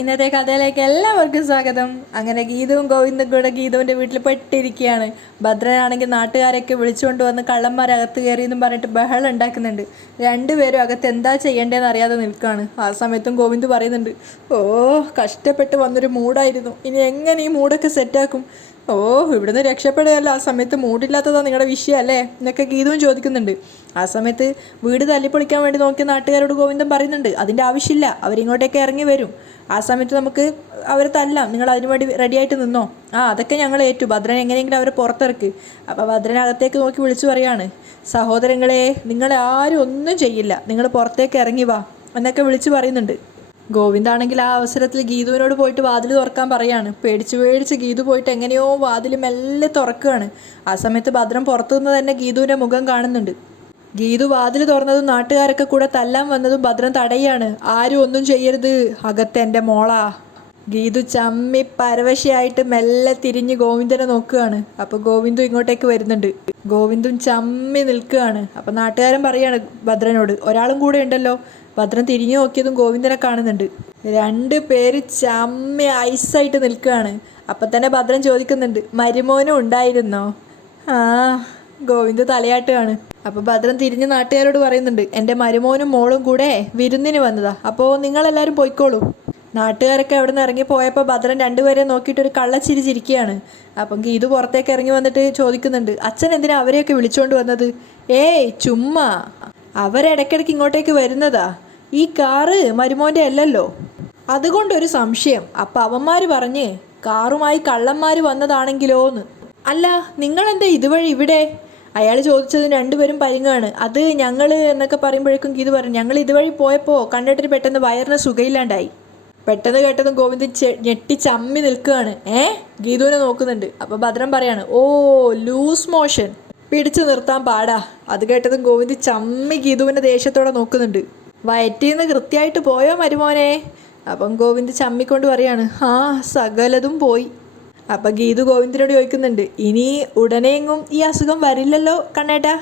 ഇന്നത്തെ കഥയിലേക്ക് എല്ലാവർക്കും സ്വാഗതം. അങ്ങനെ ഗീതവും ഗോവിന്ദും കൂടെ ഗീതുവിൻ്റെ വീട്ടിൽ പെട്ടിരിക്കുകയാണ്. ഭദ്രനാണെങ്കിൽ നാട്ടുകാരൊക്കെ വിളിച്ചുകൊണ്ട് വന്ന് കള്ളന്മാരകത്ത് കയറിയെന്നും പറഞ്ഞിട്ട് ബഹളം ഉണ്ടാക്കുന്നുണ്ട്. രണ്ടുപേരും അകത്ത് എന്താ ചെയ്യേണ്ടതെന്ന് അറിയാതെ നിൽക്കുകയാണ്. ആ സമയത്തും ഗോവിന്ദ് പറയുന്നുണ്ട്, ഓ കഷ്ടപ്പെട്ട് വന്നൊരു മൂടായിരുന്നു, ഇനി എങ്ങനെ ഈ മൂടൊക്കെ സെറ്റാക്കും? ഓ ഇവിടുന്ന് രക്ഷപ്പെടുകയല്ല, ആ സമയത്ത് മൂടില്ലാത്തതാണ് നിങ്ങളുടെ വിഷയം അല്ലേ എന്നൊക്കെ ഗീതവും ചോദിക്കുന്നുണ്ട്. ആ സമയത്ത് വീട് തല്ലിപ്പൊളിക്കാൻ വേണ്ടി നോക്കിയ നാട്ടുകാരോട് ഗോവിന്ദൻ പറയുന്നുണ്ട്, അതിൻ്റെ ആവശ്യമില്ല, അവരിങ്ങോട്ടേക്ക് ഇറങ്ങി വരും. ആ സമയത്ത് നമുക്ക് അവരെ തല്ലാം, നിങ്ങൾ അതിനു വേണ്ടി റെഡിയായിട്ട് നിന്നോ. അതൊക്കെ ഞങ്ങൾ ഏറ്റു, ഭദ്രൻ എങ്ങനെയെങ്കിലും അവരെ പുറത്തിറക്ക്. അപ്പോൾ ഭദ്രൻ അകത്തേക്ക് നോക്കി വിളിച്ചു പറയാണ്, സഹോദരങ്ങളെ നിങ്ങളെ ആരും ഒന്നും ചെയ്യില്ല, നിങ്ങൾ പുറത്തേക്ക് ഇറങ്ങി വാ എന്നൊക്കെ വിളിച്ചു പറയുന്നുണ്ട്. ഗോവിന്ദാണെങ്കിൽ ആ അവസരത്തിൽ ഗീതുവിനോട് പോയിട്ട് വാതിൽ തുറക്കാൻ പറയാണ്. പേടിച്ച് ഗീതു പോയിട്ട് എങ്ങനെയോ വാതിൽ മെല്ലെ തുറക്കുകയാണ്. ആ സമയത്ത് ഭദ്രൻ പുറത്തുനിന്ന് തന്നെ ഗീതുവിൻ്റെ മുഖം കാണുന്നുണ്ട്. ഗീതു വാതിൽ തുറന്നതും നാട്ടുകാരൊക്കെ കൂടെ തല്ലാൻ വന്നതും ഭദ്രൻ തടയാണ്. ആരും ഒന്നും ചെയ്യരുത്, അകത്തെൻ്റെ മോളാ. ഗീതു ചമ്മി പരവശയായിട്ട് മെല്ലെ തിരിഞ്ഞ് ഗോവിന്ദനെ നോക്കുകയാണ്. അപ്പോൾ ഗോവിന്ദു ഇങ്ങോട്ടേക്ക് വരുന്നുണ്ട്. ഗോവിന്ദും ചമ്മി നിൽക്കുകയാണ്. അപ്പം നാട്ടുകാരൻ പറയാണ് ഭദ്രനോട്, ഒരാളും കൂടെ ഉണ്ടല്ലോ. ഭദ്രൻ തിരിഞ്ഞു നോക്കിയതും ഗോവിന്ദനെ കാണുന്നുണ്ട്. രണ്ട് പേര് ചമ്മി ഐസായിട്ട് നിൽക്കുകയാണ്. അപ്പം തന്നെ ഭദ്രൻ ചോദിക്കുന്നുണ്ട്, മരുമോനും ഉണ്ടായിരുന്നോ? ഗോവിന്ദ് തലയാട്ടുകയാണ്. അപ്പോൾ ഭദ്രൻ തിരിഞ്ഞ് നാട്ടുകാരോട് പറയുന്നുണ്ട്, എൻ്റെ മരുമോനും മോളും കൂടെ വിരുന്നിന് വന്നതാ, അപ്പോൾ നിങ്ങളെല്ലാവരും പോയിക്കോളൂ. നാട്ടുകാരൊക്കെ അവിടെ നിന്ന് ഇറങ്ങി പോയപ്പോൾ ഭദ്രൻ രണ്ടുപേരെ നോക്കിയിട്ട് ഒരു കള്ളച്ചിരി ചിരിക്കുകയാണ്. അപ്പം ഗീതു പുറത്തേക്ക് ഇറങ്ങി വന്നിട്ട് ചോദിക്കുന്നുണ്ട്, അച്ഛൻ എന്തിനാ അവരെയൊക്കെ വിളിച്ചുകൊണ്ട് വന്നത്? ഏയ് ചുമ്മാ, അവരിടയ്ക്കിടയ്ക്ക് ഇങ്ങോട്ടേക്ക് വരുന്നതാ. ഈ കാറ് മരുമോൻ്റെ അല്ലല്ലോ, അതുകൊണ്ടൊരു സംശയം. അപ്പം അവന്മാർ പറഞ്ഞ് കാറുമായി കള്ളന്മാർ വന്നതാണെങ്കിലോന്ന്. അല്ല നിങ്ങളെന്താ ഇതുവഴി ഇവിടെ? അയാൾ ചോദിച്ചതിന് രണ്ടുപേരും പരിങ്ങാണ്. അത് ഞങ്ങൾ എന്നൊക്കെ പറയുമ്പോഴേക്കും ഗീതു പറഞ്ഞു, ഞങ്ങൾ ഇതുവഴി പോയപ്പോൾ കണ്ടിട്ട് പെട്ടെന്ന് വയറിന് സുഖയില്ലാണ്ടായി. പെട്ടെന്ന് കേട്ടതും ഗോവിന്ദ് ഞെട്ടി ചമ്മി നിൽക്കുകയാണ്. ഗീതുവിനെ നോക്കുന്നുണ്ട്. അപ്പോൾ ഭദ്രൻ പറയാണ്, ഓ ലൂസ് മോഷൻ, പിടിച്ചു നിർത്താൻ പാടാ. അത് കേട്ടതും ഗോവിന്ദ് ചമ്മി ഗീതുവിൻ്റെ ദേഷ്യത്തോടെ നോക്കുന്നുണ്ട്. വയറ്റിന്ന് കൃത്യമായിട്ട് പോയോ മരുമോനെ? അപ്പം ഗോവിന്ദ് ചമ്മിക്കൊണ്ട് പറയാണ്, സകലതും പോയി. അപ്പം ഗീതു ഗോവിന്ദിനോട് ചോദിക്കുന്നുണ്ട്, ഇനി ഉടനെയെങ്ങും ഈ അസുഖം വരില്ലല്ലോ കണ്ണേട്ടാ?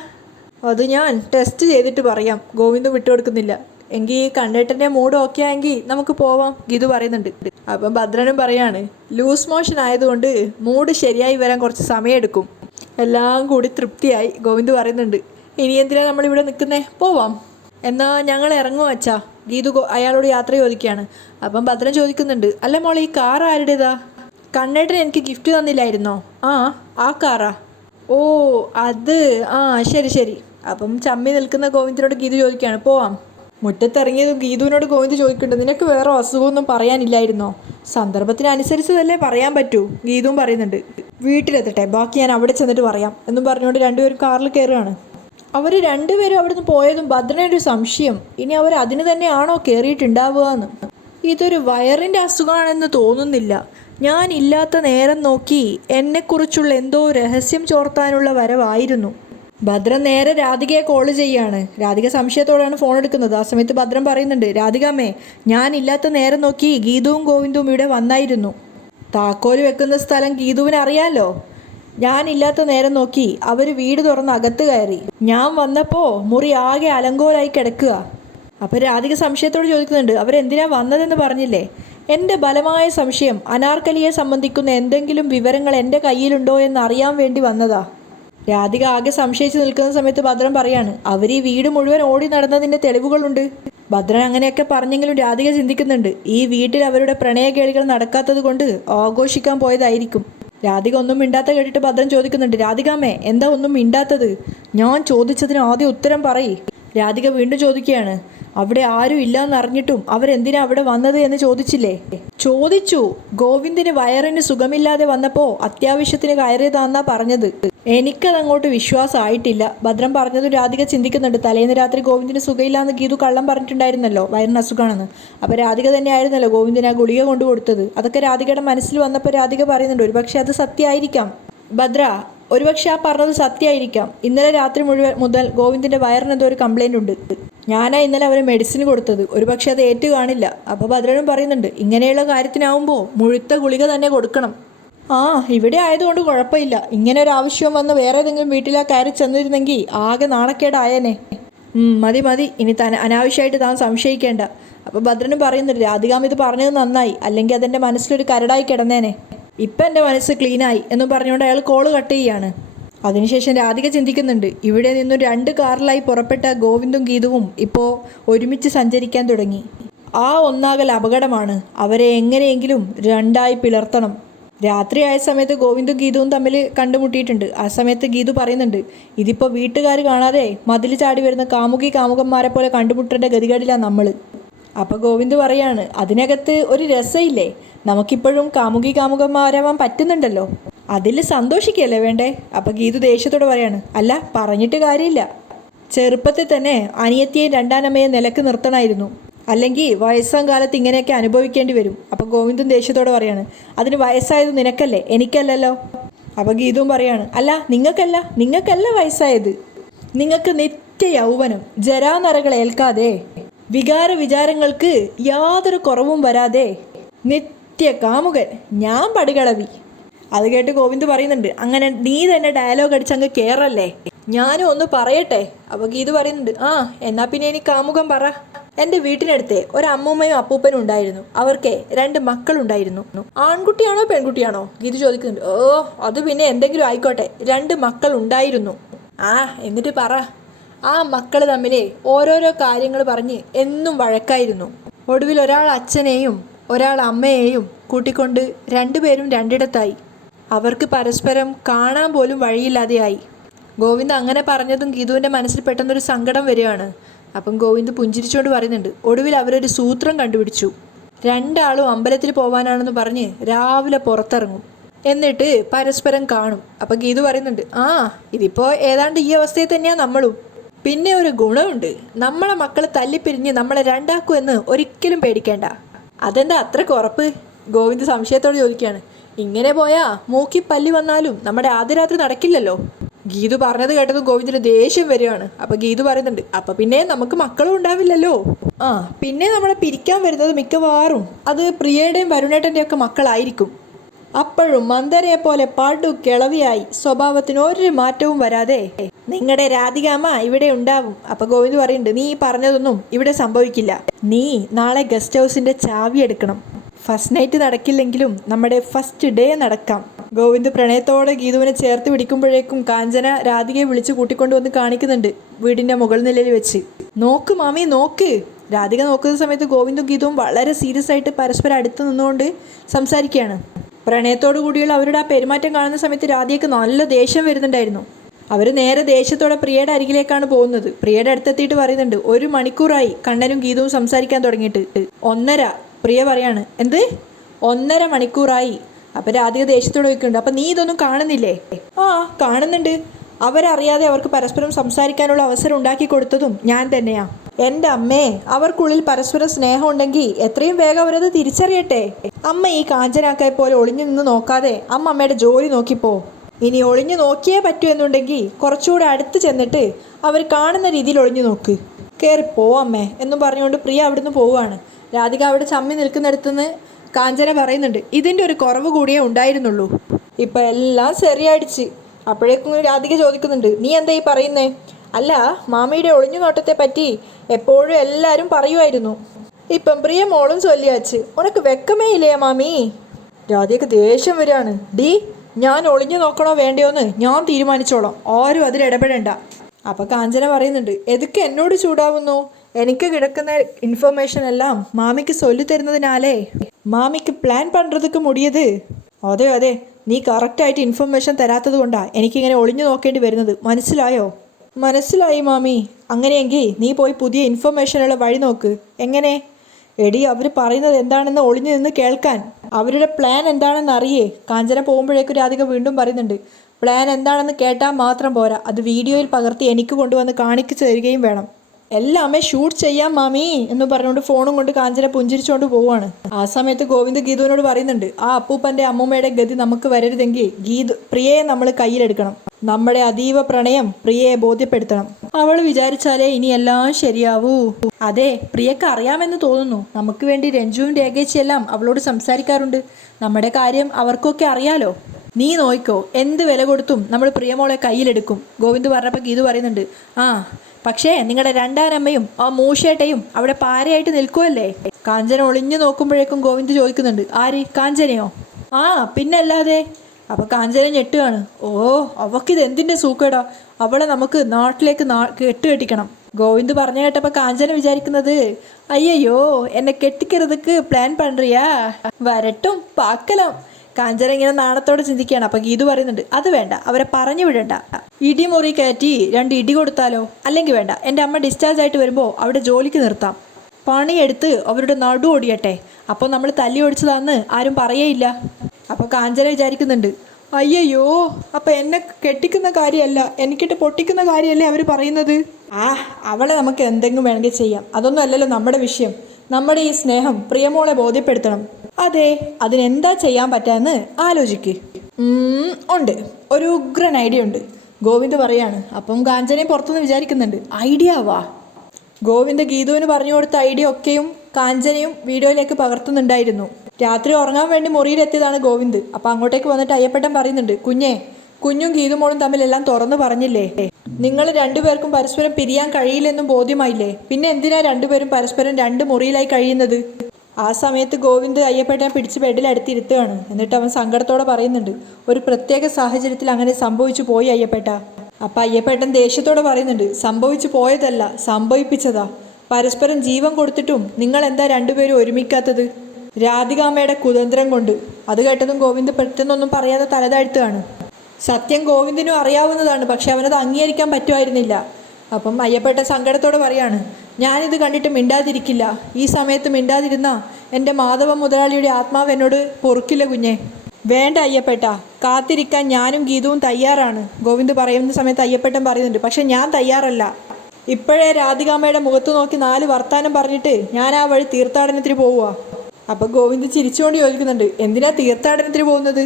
അത് ഞാൻ ടെസ്റ്റ് ചെയ്തിട്ട് പറയാം. ഗോവിന്ദ് വിട്ടുകൊടുക്കുന്നില്ല. എങ്കിൽ കണ്ണേട്ടൻ്റെ മൂഡ് ഓക്കെ ആയെങ്കിൽ നമുക്ക് പോവാം, ഗീതു പറയുന്നുണ്ട്. അപ്പം ഭദ്രനും പറയാണ്, ലൂസ് മോഷൻ ആയതുകൊണ്ട് മൂഡ് ശരിയായി വരാൻ കുറച്ച് സമയമെടുക്കും. എല്ലാം കൂടി തൃപ്തിയായി. ഗോവിന്ദ് പറയുന്നുണ്ട്, ഇനി എന്തിനാ നമ്മളിവിടെ നിൽക്കുന്നേ, പോവാം. എന്നാൽ ഞങ്ങൾ ഇറങ്ങുമോ അച്ഛാ? ഗീതു അയാളോട് യാത്ര ചോദിക്കുകയാണ്. അപ്പം ഭദ്രൻ ചോദിക്കുന്നുണ്ട്, അല്ല മോളെ ഈ കാർ ആരുടേതാ? കണ്ണേട്ടൻ എനിക്ക് ഗിഫ്റ്റ് തന്നില്ലായിരുന്നോ? ആ കാറാ. ഓ അത് ശരി. അപ്പം ചമ്മി നിൽക്കുന്ന ഗോവിന്ദിനോട് ഗീതു ചോദിക്കുകയാണ്, പോവാം. മുറ്റത്തിറങ്ങിയതും ഗീതുവിനോട് ഗോവിന്ദ് ചോദിക്കുന്നുണ്ട്, നിനക്ക് വേറെ അസുഖമൊന്നും പറയാനില്ലായിരുന്നോ? സന്ദർഭത്തിനനുസരിച്ചതല്ലേ പറയാൻ പറ്റൂ, ഗീതുവും പറയുന്നുണ്ട്. വീട്ടിലെത്തട്ടെ, ബാക്കി ഞാൻ അവിടെ ചെന്നിട്ട് പറയാം എന്നും പറഞ്ഞുകൊണ്ട് രണ്ടുപേരും കാറിൽ കയറുകയാണ്. അവർ രണ്ടുപേരും അവിടുന്ന് പോയതും ഭദ്രനൊരു സംശയം, ഇനി അവർ അതിന് തന്നെയാണോ കയറിയിട്ടുണ്ടാവുക എന്ന്. ഇതൊരു വയറിൻ്റെ അസുഖമാണെന്ന് തോന്നുന്നില്ല. ഞാൻ ഇല്ലാത്ത നേരം നോക്കി എന്നെക്കുറിച്ചുള്ള എന്തോ രഹസ്യം ചോർത്താനുള്ള വരവായിരുന്നു. ഭദ്രൻ നേരെ രാധികയെ കോള് ചെയ്യാണ്. രാധിക സംശയത്തോടെയാണ് ഫോൺ എടുക്കുന്നത്. ആ സമയത്ത് ഭദ്രൻ പറയുന്നുണ്ട്, രാധികാമ്മേ, ഞാൻ ഇല്ലാത്ത നേരം നോക്കി ഗീതുവും ഗോവിന്ദും ഇവിടെ വന്നായിരുന്നു. താക്കോല് വെക്കുന്ന സ്ഥലം ഗീതുവിന് അറിയാലോ. ഞാനില്ലാത്ത നേരം നോക്കി അവർ വീട് തുറന്ന് അകത്ത് കയറി. ഞാൻ വന്നപ്പോൾ മുറി ആകെ അലങ്കോലായി കിടക്കുക. അപ്പോൾ രാധിക സംശയത്തോട് ചോദിക്കുന്നുണ്ട്, അവരെന്തിനാ വന്നതെന്ന് പറഞ്ഞില്ലേ? എൻ്റെ ബലമായ സംശയം അനാർക്കലിയെ സംബന്ധിക്കുന്ന എന്തെങ്കിലും വിവരങ്ങൾ എൻ്റെ കയ്യിലുണ്ടോ എന്ന് അറിയാൻ വേണ്ടി വന്നതാ. രാധിക ആകെ സംശയിച്ച് നിൽക്കുന്ന സമയത്ത് ഭദ്രൻ പറയാണ്, അവർ ഈ വീട് മുഴുവൻ ഓടി നടന്നതിൻ്റെ തെളിവുകളുണ്ട്. ഭദ്രൻ അങ്ങനെയൊക്കെ പറഞ്ഞെങ്കിലും രാധിക ചിന്തിക്കുന്നുണ്ട്, ഈ വീട്ടിൽ അവരുടെ പ്രണയകേളികൾ നടക്കാത്തത് കൊണ്ട് ആഘോഷിക്കാൻ പോയതായിരിക്കും. രാധിക ഒന്നും മിണ്ടാത്ത കേട്ടിട്ട് ഭദ്രൻ ചോദിക്കുന്നുണ്ട്, രാധികാമ്മേ എന്താ ഒന്നും മിണ്ടാത്തത്? ഞാൻ ചോദിച്ചതിന് ആദ്യം ഉത്തരം പറയ്. രാധിക വീണ്ടും ചോദിക്കുകയാണ്, അവിടെ ആരും ഇല്ലയെന്ന് അറിഞ്ഞിട്ടും അവരെന്തിനാ അവിടെ വന്നത് എന്ന് ചോദിച്ചില്ലേ? ചോദിച്ചു. ഗോവിന്ദിന് വയറിന് സുഖമില്ലാതെ വന്നപ്പോൾ അത്യാവശ്യത്തിന് കയറിയതാന്നാ പറഞ്ഞത്. എനിക്കതങ്ങോട്ട് വിശ്വാസമായിട്ടില്ല. ഭദ്രൻ പറഞ്ഞതും രാധിക ചിന്തിക്കുന്നുണ്ട്, തലേന്ന് രാത്രി ഗോവിന്ദിന് സുഖമില്ലാന്ന് ഗീതു കള്ളം പറഞ്ഞിട്ടുണ്ടായിരുന്നല്ലോ, വയറിന് അസുഖമാണെന്ന്. അപ്പോൾ രാധിക തന്നെ ആയിരുന്നല്ലോ ഗോവിന്ദിന് ആ ഗുളിക കൊണ്ടു കൊടുത്തത്. അതൊക്കെ രാധികയുടെ മനസ്സിൽ വന്നപ്പോൾ രാധിക പറയുന്നുണ്ട്, ഒരുപക്ഷെ അത് സത്യമായിരിക്കാം ഭദ്ര, ഒരുപക്ഷെ ആ പറഞ്ഞത് സത്യമായിരിക്കാം. ഇന്നലെ രാത്രി മുതൽ ഗോവിന്ദിൻ്റെ വയറിനെന്തോ ഒരു കംപ്ലൈൻ്റ് ഉണ്ട്. ഞാനാ ഇന്നലെ അവരെ മെഡിസിൻ കൊടുത്തത്, ഒരുപക്ഷെ അത് ഏറ്റു കാണില്ല. അപ്പോൾ ഭദ്രനും പറയുന്നുണ്ട്, ഇങ്ങനെയുള്ള കാര്യത്തിനാവുമ്പോൾ മുഴുത്ത ഗുളിക തന്നെ കൊടുക്കണം. ഇവിടെ ആയതുകൊണ്ട് കുഴപ്പമില്ല. ഇങ്ങനെ ഒരു ആവശ്യം വന്ന് വേറെ ഏതെങ്കിലും വീട്ടിലാ കയറി ചെന്നിരുന്നെങ്കിൽ ആകെ നാണക്കേടായേനെ. മതി, ഇനി അനാവശ്യമായിട്ട് താൻ സംശയിക്കേണ്ട. അപ്പോൾ ഭദ്രന് പറയുന്നുണ്ട്, രാധികാമ്മ ഇത് പറഞ്ഞത് നന്നായി, അല്ലെങ്കിൽ അതെൻ്റെ മനസ്സിലൊരു കരടായി കിടന്നേനെ. ഇപ്പം എൻ്റെ മനസ്സ് ക്ലീനായി എന്നും പറഞ്ഞുകൊണ്ട് അയാൾ കോള് കട്ട് ചെയ്യാണ്. അതിനുശേഷം രാധിക ചിന്തിക്കുന്നുണ്ട്, ഇവിടെ നിന്നും 2 കാറിലായി പുറപ്പെട്ട ഗോവിന്ദും ഗീതുവും ഇപ്പോൾ ഒരുമിച്ച് സഞ്ചരിക്കാൻ തുടങ്ങി. ആ ഒന്നാകൽ അപകടമാണ്. അവരെ എങ്ങനെയെങ്കിലും 2ആയി പിളർത്തണം. രാത്രിയായ സമയത്ത് ഗോവിന്ദും ഗീതുവും തമ്മിൽ കണ്ടുമുട്ടിയിട്ടുണ്ട്. ആ സമയത്ത് ഗീതു പറയുന്നുണ്ട്, ഇതിപ്പോൾ വീട്ടുകാർ കാണാതെ മതിൽ ചാടി വരുന്ന കാമുകന്മാരെ പോലെ കണ്ടുമുട്ടേണ്ട ഗതികേടിലാണ് നമ്മൾ. അപ്പോൾ ഗോവിന്ദ് പറയാണ്, അതിനകത്ത് ഒരു രസമില്ലേ, നമുക്കിപ്പോഴും കാമുകന്മാരാവാൻ പറ്റുന്നുണ്ടല്ലോ, അതിൽ സന്തോഷിക്കുകയല്ലേ വേണ്ടേ. അപ്പോൾ ഗീതു ദേഷ്യത്തോട് പറയാണ്, അല്ല പറഞ്ഞിട്ട് കാര്യമില്ല, ചെറുപ്പത്തിൽ തന്നെ അനിയത്തിയെയും 2ആനമ്മയെ നിലക്ക് നിർത്തണമായിരുന്നു, അല്ലെങ്കിൽ വയസ്സാം കാലത്ത് ഇങ്ങനെയൊക്കെ അനുഭവിക്കേണ്ടി വരും. അപ്പോൾ ഗോവിന്ദൻ ദേഷ്യത്തോടെ പറയാണ്, അതിന് വയസ്സായത് നിനക്കല്ലേ, എനിക്കല്ലല്ലോ. അപ്പോൾ ഗീതുവും പറയാണ്, അല്ല നിങ്ങൾക്കല്ല വയസ്സായത്, നിങ്ങൾക്ക് നിത്യ യൗവനം, ജരാനരകൾ ഏൽക്കാതെ വിചാരങ്ങൾക്ക് യാതൊരു കുറവും വരാതെ നിത്യ കാമുകൻ, ഞാൻ പടികളവി. അത് കേട്ട് ഗോവിന്ദ് പറയുന്നുണ്ട്, അങ്ങനെ നീ തന്നെ ഡയലോഗ് അടിച്ചങ്ങ് കയറല്ലേ, ഞാനും ഒന്ന് പറയട്ടെ. അപ്പോൾ ഗീതു പറയുന്നുണ്ട്, ആ എന്നാ പിന്നെ എനിക്ക് കാമുകം പറ. എൻ്റെ വീട്ടിനടുത്ത് ഒരമ്മൂമ്മയും അപ്പൂപ്പനും ഉണ്ടായിരുന്നു. അവർക്ക് 2 മക്കളുണ്ടായിരുന്നു. ആൺകുട്ടിയാണോ പെൺകുട്ടിയാണോ ഗീതു ചോദിക്കുന്നുണ്ട്. ഓ അത് പിന്നെ എന്തെങ്കിലും ആയിക്കോട്ടെ, 2 മക്കൾ ഉണ്ടായിരുന്നു. ആ എന്നിട്ട് പറ. ആ മക്കൾ തമ്മിൽ ഓരോരോ കാര്യങ്ങൾ പറഞ്ഞ് എന്നും വഴക്കായിരുന്നു. ഒടുവിൽ ഒരാൾ അച്ഛനെയും ഒരാൾ അമ്മയെയും കൂട്ടിക്കൊണ്ട് 2 പേരും 2ഇടത്തായി. അവർക്ക് പരസ്പരം കാണാൻ പോലും വഴിയില്ലാതെയായി. ഗോവിന്ദ് അങ്ങനെ പറഞ്ഞതും ഗീതുവിൻ്റെ മനസ്സിൽ പെട്ടെന്നൊരു സങ്കടം വരികയാണ്. അപ്പം ഗോവിന്ദ് പുഞ്ചിരിച്ചുകൊണ്ട് പറയുന്നുണ്ട്, ഒടുവിൽ അവരൊരു സൂത്രം കണ്ടുപിടിച്ചു. 2 ആളും അമ്പലത്തിൽ പോകാനാണെന്ന് പറഞ്ഞ് രാവിലെ പുറത്തിറങ്ങും, എന്നിട്ട് പരസ്പരം കാണും. അപ്പം ഗീതു പറയുന്നുണ്ട്, ആ ഇതിപ്പോൾ ഏതാണ്ട് ഈ അവസ്ഥയിൽ തന്നെയാണ് നമ്മളും. പിന്നെ ഒരു ഗുണമുണ്ട്, നമ്മളെ മക്കൾ തല്ലിപ്പിരിഞ്ഞ് നമ്മളെ 2ആക്കുമെന്ന് ഒരിക്കലും പേടിക്കേണ്ട. അതെന്താ അത്രയ്ക്ക് ഉറപ്പ്? ഗോവിന്ദ് സംശയത്തോട് ചോദിക്കുകയാണ്. ഇങ്ങനെ പോയാ മൂക്കി പല്ലി വന്നാലും നമ്മുടെ ആദ്യ രാത്രി നടക്കില്ലല്ലോ. ഗീതു പറഞ്ഞത് കേട്ടതും ഗോവിന്ദിന് ദേഷ്യം വരികയാണ്. അപ്പം ഗീതു പറയുന്നുണ്ട്, അപ്പം പിന്നെ നമുക്ക് മക്കളും ഉണ്ടാവില്ലല്ലോ. പിന്നെ നമ്മളെ പിരിക്കാൻ വരുന്നത് മിക്കവാറും അത് പ്രിയയുടെയും വരുണേട്ടൻ്റെയും ഒക്കെ മക്കളായിരിക്കും. അപ്പോഴും മന്ദരയെ പോലെ പാടു കിളവിയായി സ്വഭാവത്തിന് ഒരു മാറ്റവും വരാതെ നിങ്ങളുടെ രാധികാമ്മ ഇവിടെ ഉണ്ടാവും. അപ്പം ഗോവിന്ദ് പറയുന്നുണ്ട്, നീ പറഞ്ഞതൊന്നും ഇവിടെ സംഭവിക്കില്ല. നീ നാളെ ഗസ്റ്റ് ഹൗസിൻ്റെ ചാവി എടുക്കണം. ഫസ്റ്റ് നൈറ്റ് നടക്കില്ലെങ്കിലും നമ്മുടെ ഫസ്റ്റ് ഡേ നടക്കാം. ഗോവിന്ദ് പ്രണയത്തോടെ ഗീതുവിനെ ചേർത്ത് പിടിക്കുമ്പോഴേക്കും കാഞ്ചന രാധികയെ വിളിച്ച് കൂട്ടിക്കൊണ്ടുവന്ന് കാണിക്കുന്നുണ്ട് വീടിൻ്റെ മുകൾ നിലയിൽ വെച്ച്. നോക്ക് മാമി നോക്ക്. രാധിക നോക്കുന്ന സമയത്ത് ഗോവിന്ദും ഗീതുവും വളരെ സീരിയസ് ആയിട്ട് പരസ്പരം അടുത്ത് നിന്നുകൊണ്ട് സംസാരിക്കുകയാണ്. പ്രണയത്തോടു കൂടിയുള്ള അവരുടെ ആ പെരുമാറ്റം കാണുന്ന സമയത്ത് രാധികയ്ക്ക് നല്ല ദേഷ്യം വരുന്നുണ്ടായിരുന്നു. അവർ നേരെ ദേഷ്യത്തോടെ പ്രിയയുടെ അരികിലേക്കാണ് പോകുന്നത്. പ്രിയയുടെ അടുത്തെത്തിയിട്ട് പറയുന്നുണ്ട്, 1 മണിക്കൂറായി കണ്ണനും ഗീതവും സംസാരിക്കാൻ തുടങ്ങിയിട്ട്. 1.5. പ്രിയ പറയാണ്, എന്ത് 1.5 മണിക്കൂറായി. അപ്പം രാധിക ദേഷ്യത്തോടെ ചോദിക്കുന്നുണ്ട്, അപ്പം നീ ഇതൊന്നും കാണുന്നില്ലേ? ആ കാണുന്നുണ്ട്. അവരറിയാതെ അവർക്ക് പരസ്പരം സംസാരിക്കാനുള്ള അവസരം ഉണ്ടാക്കി കൊടുത്തതും ഞാൻ തന്നെയാ. എൻ്റെ അമ്മേ, അവർക്കുള്ളിൽ പരസ്പര സ്നേഹം ഉണ്ടെങ്കിൽ എത്രയും വേഗം അവരത് തിരിച്ചറിയട്ടെ. അമ്മ ഈ കാഞ്ചനാക്കായെ പോലെ ഒളിഞ്ഞു നിന്ന് നോക്കാതെ അമ്മയുടെ ജോലി നോക്കിപ്പോ. ഇനി ഒളിഞ്ഞു നോക്കിയേ പറ്റൂ എന്നുണ്ടെങ്കിൽ കുറച്ചുകൂടെ അടുത്ത് ചെന്നിട്ട് അവർ കാണുന്ന രീതിയിൽ ഒളിഞ്ഞു നോക്ക്. കയറി പോവമ്മേ എന്നും പറഞ്ഞുകൊണ്ട് പ്രിയ അവിടുന്ന് പോവുകയാണ്. രാധിക അവിടെ ചമ്മി നിൽക്കുന്നിടത്തുനിന്ന് കാഞ്ചന പറയുന്നുണ്ട്, ഇതിൻ്റെ ഒരു കുറവ് കൂടിയേ ഉണ്ടായിരുന്നുള്ളൂ, ഇപ്പം എല്ലാം ശരിയടിച്ച്. അപ്പോഴേക്കും രാധിക ചോദിക്കുന്നുണ്ട്, നീ എന്താ ഈ പറയുന്നേ? അല്ല, മാമിയുടെ ഒളിഞ്ഞു നോട്ടത്തെ പറ്റി എപ്പോഴും എല്ലാവരും പറയുമായിരുന്നു, ഇപ്പം പ്രിയ മോളും ചൊല്ലിയാച്ച്. ഉനക്ക് വെക്കമേ ഇല്ലേ മാമി? രാധികക്ക് ദേഷ്യം വരികയാണ്. ഡി, ഞാൻ ഒളിഞ്ഞു നോക്കണോ വേണ്ടയോന്ന് ഞാൻ തീരുമാനിച്ചോളാം, ആരും അതിൽ ഇടപെടേണ്ട. അപ്പം കാഞ്ചന പറയുന്നുണ്ട്, എതൊക്കെ എന്നോട് ചൂടാവുന്നു? എനിക്ക് കിടക്കുന്ന ഇൻഫർമേഷൻ എല്ലാം മാമിക്ക് ചൊല്ലി തരുന്നതിനാലേ മാമിക്ക് പ്ലാൻ പண்றதுக்கு മുടിയത്. അതെ അതെ, നീ കറക്റ്റായിട്ട് ഇൻഫർമേഷൻ തരാത്തത് കൊണ്ടാണ് എനിക്കിങ്ങനെ ഒളിഞ്ഞു നോക്കേണ്ടി വരുന്നത്, മനസ്സിലായോ? മനസ്സിലായി മാമി. അങ്ങനെയെങ്കിൽ നീ പോയി പുതിയ ഇൻഫർമേഷനുള്ള വഴി നോക്ക്. എങ്ങനെ? എടി, അവർ പറയുന്നത് എന്താണെന്ന് ഒളിഞ്ഞു നിന്ന് കേൾക്കാൻ, അവരുടെ പ്ലാൻ എന്താണെന്ന് അറിയേ. കാഞ്ചന പോകുമ്പോഴേക്കും രാധിക വീണ്ടും പറയുന്നുണ്ട്, പ്ലാൻ എന്താണെന്ന് കേട്ടാൽ മാത്രം പോരാ, അത് വീഡിയോയിൽ പകർത്തി എനിക്ക് കൊണ്ടുവന്ന് കാണിച്ചു തരികയും വേണം. എല്ലാമേ ഷൂട്ട് ചെയ്യാം മാമി എന്ന് പറഞ്ഞുകൊണ്ട് ഫോണും കൊണ്ട് കാഞ്ചന പുഞ്ചിരിച്ചുകൊണ്ട് പോവുകയാണ്. ആ സമയത്ത് ഗോവിന്ദ് ഗീതുവിനോട് പറയുന്നുണ്ട്, ആ അപ്പൂപ്പൻ്റെ അമ്മൂമ്മയുടെ ഗതി നമുക്ക് വരരുതെങ്കിൽ പ്രിയയെ നമ്മൾ കയ്യിലെടുക്കണം. നമ്മുടെ അതീവ പ്രണയം പ്രിയയെ ബോധ്യപ്പെടുത്തണം. അവൾ വിചാരിച്ചാലേ ഇനി എല്ലാം ശരിയാവൂ. അതെ, പ്രിയക്ക് അറിയാമെന്ന് തോന്നുന്നു. നമുക്ക് വേണ്ടി രഞ്ജുവും രേഖേച്ചിയെല്ലാം അവളോട് സംസാരിക്കാറുണ്ട്. നമ്മുടെ കാര്യം അവർക്കൊക്കെ അറിയാലോ. നീ നോയിക്കോ, എന്ത് വില കൊടുത്തും നമ്മൾ പ്രിയമോളെ കയ്യിലെടുക്കും. ഗോവിന്ദ് പറഞ്ഞപ്പോൾ ഗീതു പറയുന്നുണ്ട്, ആ പക്ഷേ നിങ്ങളുടെ രണ്ടാനമ്മയും ആ മൂഷേട്ടയും അവിടെ പാരയായിട്ട് നിൽക്കുമല്ലേ. കാഞ്ചന ഒളിഞ്ഞു നോക്കുമ്പോഴേക്കും ഗോവിന്ദ് ചോദിക്കുന്നുണ്ട്, ആര്, കാഞ്ചനയോ? ആ പിന്നല്ലാതെ. അപ്പോൾ കാഞ്ചന ഞെട്ടുകയാണ്. ഓ, അവക്കിത് എന്തിൻ്റെ സൂക്കേടാ, അവളെ നമുക്ക് നാട്ടിലേക്ക് കെട്ടിക്കണം. ഗോവിന്ദ് പറഞ്ഞു കേട്ടപ്പോൾ കാഞ്ചന വിചാരിക്കുന്നത്, അയ്യോ എന്നെ കെട്ടിக்கிறதுக்கு പ്ലാൻ പண்றியா, വരട്ടും പാക്കലാം. കാഞ്ചന ഇങ്ങനെ നാണത്തോടെ ചിന്തിക്കുകയാണ്. അപ്പോൾ ഗീതു പറയുന്നുണ്ട്, അത് വേണ്ട, അവരെ പറഞ്ഞു വിടണ്ട. ഇടിമുറി കയറ്റി 2 ഇടി കൊടുത്താലോ? അല്ലെങ്കിൽ വേണ്ട, എൻ്റെ അമ്മ ഡിസ്ചാർജ് ആയിട്ട് വരുമ്പോൾ അവിടെ ജോലിക്ക് നിർത്താം. പണിയെടുത്ത് അവരുടെ നടു ഓടിയട്ടെ, അപ്പോൾ നമ്മൾ തല്ലി ഓടിച്ചതാന്ന് ആരും പറയേയില്ല. അപ്പോൾ കാഞ്ചന വിചാരിക്കുന്നുണ്ട്, അയ്യോ അപ്പം എന്നെ കെട്ടിക്കുന്ന കാര്യമല്ല, എനിക്കിട്ട് പൊട്ടിക്കുന്ന കാര്യമല്ലേ അവർ പറയുന്നത്. അവളെ നമുക്ക് എന്തെങ്കിലും വേണമെങ്കിൽ ചെയ്യാം, അതൊന്നും അല്ലല്ലോ നമ്മുടെ വിഷയം. നമ്മുടെ ഈ സ്നേഹം പ്രിയമോളെ ബോധ്യപ്പെടുത്തണം. അതെ, അതിനെന്താ ചെയ്യാൻ പറ്റാന്ന് ആലോചിക്ക്. ഉണ്ട്, ഒരു ഉഗ്രൻ ഐഡിയ ഉണ്ട്. ഗോവിന്ദ് പറയാണ്. അപ്പം കാഞ്ചനയും പുറത്തുനിന്ന് വിചാരിക്കുന്നുണ്ട്, ഐഡിയ വാ. ഗോവിന്ദ് ഗീതുവിന് പറഞ്ഞു കൊടുത്ത ഐഡിയ ഒക്കെയും കാഞ്ചനയും വീഡിയോയിലേക്ക് പകർത്തുന്നുണ്ടായിരുന്നു. രാത്രി ഉറങ്ങാൻ വേണ്ടി മുറിയിലെത്തിയതാണ് ഗോവിന്ദ്. അപ്പം അങ്ങോട്ടേക്ക് വന്നിട്ട് അയ്യപ്പട്ടൻ പറയുന്നുണ്ട്, കുഞ്ഞും ഗീതുമോളും തമ്മിലെല്ലാം തുറന്നു പറഞ്ഞില്ലേ, നിങ്ങൾ രണ്ടുപേർക്കും പരസ്പരം പിരിയാൻ കഴിയില്ലെന്നും ബോധ്യമായില്ലേ, പിന്നെ എന്തിനാ രണ്ടുപേരും പരസ്പരം 2 മുറിയിലായി കഴിയുന്നത്. ആ സമയത്ത് ഗോവിന്ദ് അയ്യപ്പേട്ടനെ പിടിച്ച് ബെഡിലടുത്തിരുത്തുകയാണ്. എന്നിട്ട് അവൻ സങ്കടത്തോടെ പറയുന്നുണ്ട്, ഒരു പ്രത്യേക സാഹചര്യത്തിൽ അങ്ങനെ സംഭവിച്ചു പോയി അയ്യപ്പേട്ട. അപ്പം അയ്യപ്പേട്ടൻ ദേഷ്യത്തോടെ പറയുന്നുണ്ട്, സംഭവിച്ചു പോയതല്ല, സംഭവിപ്പിച്ചതാ. പരസ്പരം ജീവൻ കൊടുത്തിട്ടും നിങ്ങൾ എന്താ രണ്ടുപേരും ഒരുമിക്കാത്തത്? രാധികാമ്മയുടെ കുതന്ത്രം കൊണ്ട്. അത് കേട്ടതും ഗോവിന്ദ് പെട്ടെന്നൊന്നും പറയാതെ തലതാഴ്ത്തുകയാണ്. സത്യം ഗോവിന്ദിനും അറിയാവുന്നതാണ്, പക്ഷെ അവനത് അംഗീകരിക്കാൻ പറ്റുമായിരുന്നില്ല. അപ്പം അയ്യപ്പേട്ടൻ സങ്കടത്തോടെ പറയാണ്, ഞാനിത് കണ്ടിട്ട് മിണ്ടാതിരിക്കില്ല. ഈ സമയത്ത് മിണ്ടാതിരുന്ന എൻ്റെ മാധവ മുതലാളിയുടെ ആത്മാവ് എന്നോട് പൊറുക്കില്ല കുഞ്ഞെ. വേണ്ട അയ്യപ്പേട്ട, കാത്തിരിക്കാൻ ഞാനും ഗീതവും തയ്യാറാണ്. ഗോവിന്ദ് പറയുന്ന സമയത്ത് അയ്യപ്പേട്ടൻ പറയുന്നുണ്ട്, പക്ഷെ ഞാൻ തയ്യാറല്ല. ഇപ്പോഴേ രാധികാമ്മയുടെ മുഖത്ത് നോക്കി 4 വർത്താനം പറഞ്ഞിട്ട് ഞാൻ ആ വഴി തീർത്ഥാടനത്തിന് പോവുക. അപ്പോൾ ഗോവിന്ദ് ചിരിച്ചുകൊണ്ട് ചോദിക്കുന്നുണ്ട്, എന്തിനാ തീർത്ഥാടനത്തിന് പോകുന്നത്?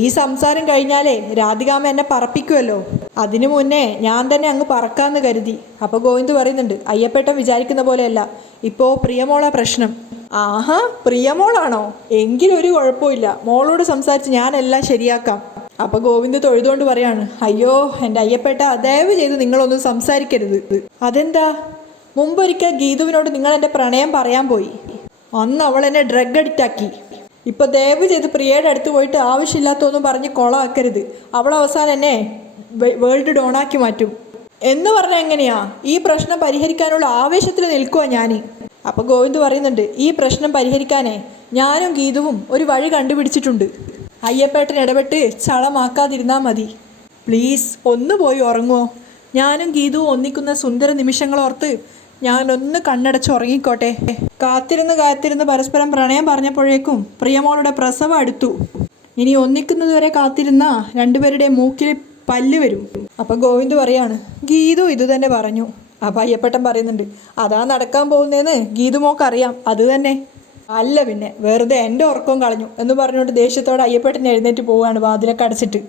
ഈ സംസാരം കഴിഞ്ഞാലേ രാധികാമ്മ എന്നെ പറപ്പിക്കുമല്ലോ, അതിനു മുന്നേ ഞാൻ തന്നെ അങ്ങ് പറക്കാമെന്ന് കരുതി. അപ്പോൾ ഗോവിന്ദ് പറയുന്നുണ്ട്, അയ്യപ്പേട്ടൻ വിചാരിക്കുന്ന പോലെയല്ല, ഇപ്പോൾ പ്രിയമോളാ പ്രശ്നം. ആഹാ, പ്രിയമോളാണോ? എങ്കിലൊരു കുഴപ്പമില്ല, മോളോട് സംസാരിച്ച് ഞാനെല്ലാം ശരിയാക്കാം. അപ്പോൾ ഗോവിന്ദ് തൊഴുതുകൊണ്ട് പറയാണ്, അയ്യോ എൻ്റെ അയ്യപ്പേട്ട, ദയവ് ചെയ്ത് നിങ്ങളൊന്നും സംസാരിക്കരുത്. അതെന്താ? മുമ്പൊരിക്കൽ ഗീതുവിനോട് നിങ്ങൾ എൻ്റെ പ്രണയം പറയാൻ പോയി, അന്ന് അവൾ എന്നെ ഡ്രഗ് അഡിക്റ്റ് ആക്കി. ഇപ്പോൾ ദയവ് ചെയ്ത് പ്രിയയുടെ അടുത്ത് പോയിട്ട് ആവശ്യമില്ലാത്തൊന്നും പറഞ്ഞ് കൊളാക്കരുത്. അവൾ അവസാനം എന്നെ വേൾഡ് ഡോണാക്കി മാറ്റും എന്ന് പറഞ്ഞാൽ എങ്ങനെയാ? ഈ പ്രശ്നം പരിഹരിക്കാനുള്ള ആവേശത്തിൽ നിൽക്കുക ഞാൻ. അപ്പോൾ ഗോവിന്ദ് പറയുന്നുണ്ട്, ഈ പ്രശ്നം പരിഹരിക്കാനേ ഞാനും ഗീതുവും ഒരു വഴി കണ്ടുപിടിച്ചിട്ടുണ്ട്. അയ്യപ്പേട്ടൻ ഇടപെട്ട് ചളമാക്കാതിരുന്നാൽ മതി. പ്ലീസ് ഒന്ന് പോയി ഉറങ്ങുമോ? ഞാനും ഗീതുവും ഒന്നിക്കുന്ന സുന്ദര നിമിഷങ്ങളോർത്ത് ഞാനൊന്ന് കണ്ണടച്ച് ഉറങ്ങിക്കോട്ടെ. കാത്തിരുന്ന് പരസ്പരം പ്രണയം പറഞ്ഞപ്പോഴേക്കും പ്രിയമോളുടെ പ്രസവം അടുത്തു. ഇനി ഒന്നിക്കുന്നതുവരെ കാത്തിരുന്ന രണ്ടുപേരുടെ മൂക്കിൽ പല്ല് വരും. അപ്പം ഗോവിന്ദ് പറയാണ്, ഗീതു ഇത് തന്നെ പറഞ്ഞു. അപ്പം അയ്യപ്പേട്ടൻ പറയുന്നുണ്ട്, അതാ നടക്കാൻ പോകുന്നതെന്ന് ഗീതുമോക്കറിയാം. അത് തന്നെ അല്ല പിന്നെ, വെറുതെ എൻ്റെ ഉറക്കവും കളഞ്ഞു എന്ന് പറഞ്ഞുകൊണ്ട് ദേഷ്യത്തോടെ അയ്യപ്പേട്ടൻ എഴുന്നേറ്റ് പോവുകയാണ് വാതിലൊക്കെ അടച്ചിട്ട്.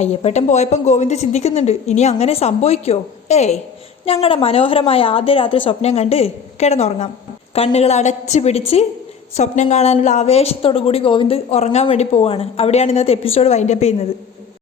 അയ്യപ്പേട്ടൻ പോയപ്പം ഗോവിന്ദ് ചിന്തിക്കുന്നുണ്ട്, ഇനി അങ്ങനെ സംഭവിക്കുമോ? ഞങ്ങളുടെ മനോഹരമായ ആദ്യ രാത്രി സ്വപ്നം കണ്ട് കിടന്നുറങ്ങാം. കണ്ണുകൾ അടച്ച് പിടിച്ച് സ്വപ്നം കാണാനുള്ള ആവേശത്തോടു കൂടി ഗോവിന്ദ് ഉറങ്ങാൻ വേണ്ടി പോവുകയാണ്. അവിടെയാണ് ഇന്നത്തെ എപ്പിസോഡ് വൈൻഡപ്പ് ചെയ്യുന്നത്.